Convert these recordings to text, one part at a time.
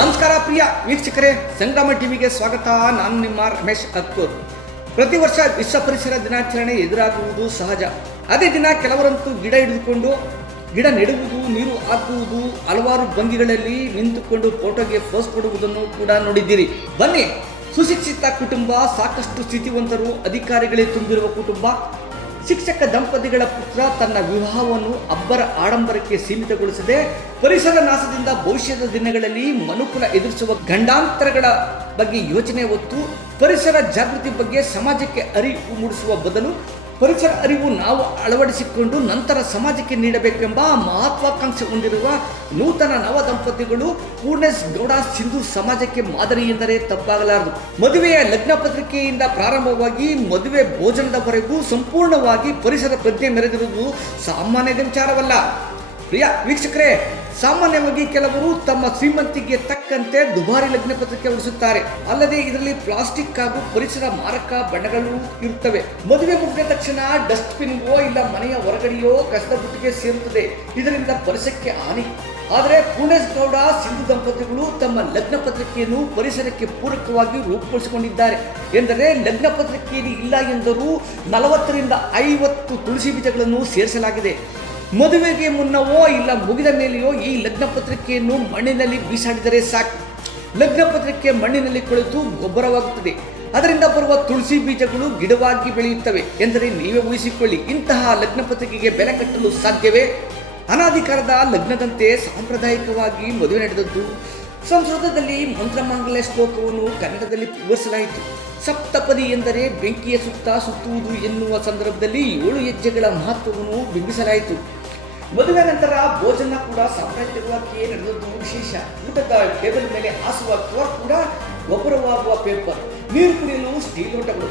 ನಮಸ್ಕಾರ ಪ್ರಿಯ ವೀಕ್ಷಕರೇ, ಸಂಗ್ರಾಮ ಟಿವಿಗೆ ಸ್ವಾಗತ. ನಾನು ನಿಮ್ಮ ರಮೇಶ್ ಅಕ್ಕೂರ್. ಪ್ರತಿ ವರ್ಷ ವಿಶ್ವ ಪರಿಸರ ದಿನಾಚರಣೆ ಎದುರಾಗುವುದು ಸಹಜ. ಅದೇ ದಿನ ಕೆಲವರಂತೂ ಗಿಡ ಹಿಡಿದುಕೊಂಡು ಗಿಡ ನೆಡುವುದು, ನೀರು ಹಾಕುವುದು, ಹಲವಾರು ಭಂಗಿಗಳಲ್ಲಿ ನಿಂತುಕೊಂಡು ಫೋಟೋಗೆ ಪೋಸ್ ಕೊಡುವುದನ್ನು ಕೂಡ ನೋಡಿದ್ದೀರಿ. ಬನ್ನಿ, ಸುಶಿಕ್ಷಿತ ಕುಟುಂಬ, ಸಾಕಷ್ಟು ಸ್ಥಿತಿವಂತರು, ಅಧಿಕಾರಿಗಳೇ ತುಂಬಿರುವ ಕುಟುಂಬ, ಶಿಕ್ಷಕ ದಂಪತಿಗಳ ಪುತ್ರ ತನ್ನ ವಿವಾಹವನ್ನು ಅಬ್ಬರ ಆಡಂಬರಕ್ಕೆ ಸೀಮಿತಗೊಳಿಸದೆ ಪರಿಸರ ನಾಶದಿಂದ ಭವಿಷ್ಯದ ದಿನಗಳಲ್ಲಿ ಮನುಕುಲ ಎದುರಿಸುವ ಗಂಡಾಂತರಗಳ ಬಗ್ಗೆ ಯೋಚನೆ ಹೊತ್ತು ಪರಿಸರ ಜಾಗೃತಿ ಬಗ್ಗೆ ಸಮಾಜಕ್ಕೆ ಅರಿವು ಮೂಡಿಸುವ ಬದಲು ಪರಿಸರ ಅರಿವು ನಾವು ಅಳವಡಿಸಿಕೊಂಡು ನಂತರ ಸಮಾಜಕ್ಕೆ ನೀಡಬೇಕೆಂಬ ಮಹತ್ವಾಕಾಂಕ್ಷೆ ಹೊಂದಿರುವ ನೂತನ ನವ ದಂಪತಿಗಳು ಪೂರ್ಣೇಶ್ ಗೌಡ ಸಿಂಧು ಸಮಾಜಕ್ಕೆ ಮಾದರಿ ಎಂದರೆ ತಪ್ಪಾಗಲಾರದು. ಮದುವೆಯ ಲಗ್ನ ಪತ್ರಿಕೆಯಿಂದ ಪ್ರಾರಂಭವಾಗಿ ಮದುವೆ ಭೋಜನದವರೆಗೂ ಸಂಪೂರ್ಣವಾಗಿ ಪರಿಸರ ಪ್ರಜ್ಞೆ ಮೆರೆದಿರುವುದು ಸಾಮಾನ್ಯದ ವಿಚಾರವಲ್ಲ. ಪ್ರಿಯ ವೀಕ್ಷಕರೇ, ಸಾಮಾನ್ಯವಾಗಿ ಕೆಲವರು ತಮ್ಮ ಶ್ರೀಮಂತಿಗೆ ತಕ್ಕಂತೆ ದುಬಾರಿ ಲಗ್ನ ಪತ್ರಿಕೆ ಹೊಡಿಸುತ್ತಾರೆ. ಅಲ್ಲದೆ ಇದರಲ್ಲಿ ಪ್ಲಾಸ್ಟಿಕ್ ಹಾಗೂ ಪರಿಸರ ಮಾರಕ ಬಣ್ಣಗಳು ಇರುತ್ತವೆ. ಮದುವೆ ಮುಗಿದ ತಕ್ಷಣ ಡಸ್ಟ್ಬಿನ್ಗೋ ಇಲ್ಲ ಮನೆಯ ಹೊರಗಡೆಯೋ ಕಸದ ಬುಟ್ಟಿಗೆ ಸೇರುತ್ತದೆ. ಇದರಿಂದ ಪರಿಸರಕ್ಕೆ ಹಾನಿ. ಆದರೆ ಪೂರ್ಣೇಶ್ ಗೌಡ ಸಿಂಧು ದಂಪತಿಗಳು ತಮ್ಮ ಲಗ್ನ ಪತ್ರಿಕೆಯನ್ನು ಪರಿಸರಕ್ಕೆ ಪೂರಕವಾಗಿ ರೂಪುಗೊಳಿಸಿಕೊಂಡಿದ್ದಾರೆ. ಎಂದರೆ ಲಗ್ನ ಪತ್ರಿಕೆಯಲ್ಲಿ ಇಲ್ಲ ಎಂದರೂ 40 ರಿಂದ 50 ತುಳಸಿ ಬೀಜಗಳನ್ನು ಸೇರಿಸಲಾಗಿದೆ. ಮದುವೆಗೆ ಮುನ್ನವೋ ಇಲ್ಲ ಮುಗಿದ ಮೇಲೆಯೋ ಈ ಲಗ್ನ ಪತ್ರಿಕೆಯನ್ನು ಮಣ್ಣಿನಲ್ಲಿ ಬೀಸಾಡಿದರೆ ಸಾಕು. ಲಗ್ನ ಪತ್ರಿಕೆ ಮಣ್ಣಿನಲ್ಲಿ ಕೊಳೆತು ಗೊಬ್ಬರವಾಗುತ್ತದೆ. ಅದರಿಂದ ಬರುವ ತುಳಸಿ ಬೀಜಗಳು ಗಿಡವಾಗಿ ಬೆಳೆಯುತ್ತವೆ ಎಂದರೆ ನೀವೇ ಊಹಿಸಿಕೊಳ್ಳಿ. ಇಂತಹ ಲಗ್ನ ಪತ್ರಿಕೆಗೆ ಬೆಲೆ ಕಟ್ಟಲು ಸಾಧ್ಯವೇ? ಅನಾಧಿಕಾರದ ಲಗ್ನದಂತೆ ಸಾಂಪ್ರದಾಯಿಕವಾಗಿ ಮದುವೆ ನಡೆದದ್ದು. ಸಂಸ್ಕೃತದಲ್ಲಿ ಮಂತ್ರಮಾಂಗಲ್ಯ ಶ್ಲೋಕವನ್ನು ಕನ್ನಡದಲ್ಲಿ ವಿವರಿಸಲಾಯಿತು. ಸಪ್ತಪದಿ ಎಂದರೆ ಬೆಂಕಿಯ ಸುತ್ತ ಸುತ್ತುವುದು ಎನ್ನುವ ಸಂದರ್ಭದಲ್ಲಿ 7 ಹೆಜ್ಜೆಗಳ ಮಹತ್ವವನ್ನು ಬಿಂಬಿಸಲಾಯಿತು. ಮದುವೆ ನಂತರ ಭೋಜನ ಕೂಡ ಸಾಂಪ್ರದಾಯಿಕವಾಗಿಯೇ ನಡೆದದ್ದು ವಿಶೇಷ. ಊಟದ ಟೇಬಲ್ ಮೇಲೆ ಹಾಸುವ ಕವರ್ ಕೂಡ ಗೊಬ್ಬರವಾಗುವ ಪೇಪರ್, ನೀರು ಕುಡಿಯಲು ಸ್ಟೀಲ್ ಲೋಟಗಳು.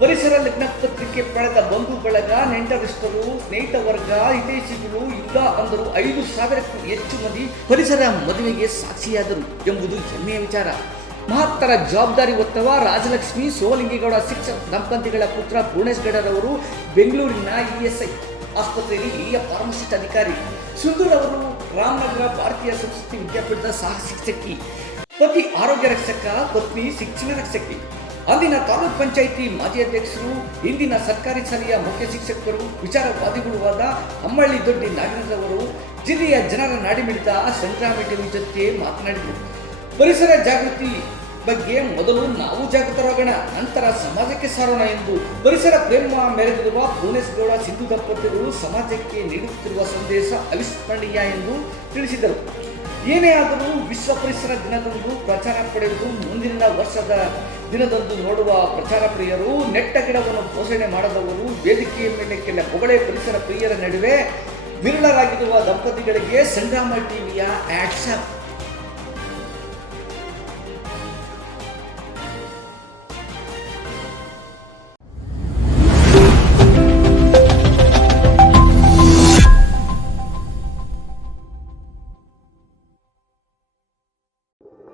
ಪರಿಸರ ಲಗ್ನ ಪತ್ರಿಕೆ ಪಡೆದ ಬಂಧು ಬಳಗ, ನೆಂಟರಿಷ್ಟರು, ಸ್ನೇಹಿತ ವರ್ಗ, ಹಿತೈಷಿಗಳು ಇಲ್ಲ ಅಂದರೂ 5,000ಕ್ಕೂ ಹೆಚ್ಚು ಮಂದಿ ಪರಿಸರ ಮದುವೆಗೆ ಸಾಕ್ಷಿಯಾದರು ಎಂಬುದು ಹೆಮ್ಮೆಯ ವಿಚಾರ. ಮಹತ್ತರ ಜವಾಬ್ದಾರಿ ಹೊತ್ತವ ರಾಜಲಕ್ಷ್ಮಿ ಸೋಲಿಂಗೇಗೌಡ ಶಿಕ್ಷಕ ದಂಪತಿಗಳ ಪುತ್ರ ಪೂರ್ಣೇಶ್ ಗೌಡರವರು ಬೆಂಗಳೂರಿನ ESI ಆಸ್ಪತ್ರೆಯಲ್ಲಿ ಹಿರಿಯ ಫಾರ್ಮಸಿಸ್ಟ್ ಅಧಿಕಾರಿ. ಸುಂದೂರ್ ಅವರು ರಾಮನಗರ ಭಾರತೀಯ ಸಂಸ್ಕೃತಿ ವಿದ್ಯಾಪೀಠದ ಸಹ ಶಿಕ್ಷಕಿ. ಪತಿ ಆರೋಗ್ಯ ರಕ್ಷಕ, ಪತ್ನಿ ಶಿಕ್ಷಣ ರಕ್ಷಕಿ. ಅಂದಿನ ತಾಲೂಕ್ ಪಂಚಾಯಿತಿ ಮಾಜಿ ಅಧ್ಯಕ್ಷರು, ಇಂದಿನ ಸರ್ಕಾರಿ ಶಾಲೆಯ ಮುಖ್ಯ ಶಿಕ್ಷಕರು, ವಿಚಾರವಾದಿಗಳು ಆದ ಅಮ್ಮಳ್ಳಿ ದೊಡ್ಡಿ ನಾಗೇಂದ್ರವರು ಜಿಲ್ಲೆಯ ಜನರ ನಾಡಿಮಿಡಿತ ಸಂಗ್ರಾಮ ಟಿವಿ ಜೊತೆ ಮಾತನಾಡಿದರು. ಪರಿಸರ ಜಾಗೃತಿ ಬಗ್ಗೆ ಮೊದಲು ನಾವು ಜಾಗೃತರಾಗೋಣ, ನಂತರ ಸಮಾಜಕ್ಕೆ ಸಾರೋಣ ಎಂದು ಪರಿಸರ ಪ್ರೇಮ ಮೆರೆದಿರುವ ಪೂರ್ಣೇಶ್ ಗೌಡ ಸಿಂಧು ದಂಪತಿಗಳು ಸಮಾಜಕ್ಕೆ ನೀಡುತ್ತಿರುವ ಸಂದೇಶ ಅವಿಸ್ಮರಣೀಯ ಎಂದು ತಿಳಿಸಿದರು. ಏನೇ ಆದರೂ ವಿಶ್ವ ಪರಿಸರ ದಿನದಂದು ಪ್ರಚಾರ ಪಡೆಯುವುದು, ಮುಂದಿನ ವರ್ಷದ ದಿನದಂದು ನೋಡುವ ಪ್ರಚಾರ ಪ್ರಿಯರು, ನೆಟ್ಟ ಗಿಡವನ್ನು ಪೋಷಣೆ ಮಾಡದವರು, ವೇದಿಕೆಯ ಮೇಲೆ ಕೆಲ ಹೊಗಳೆ ಪರಿಸರ ಪ್ರಿಯರ ನಡುವೆ ವಿರಳರಾಗಿರುವ ದಂಪತಿಗಳಿಗೆ ಸಂಗ್ರಾಮ ಟಿವಿಯ ಆಟ್ಸಪ್.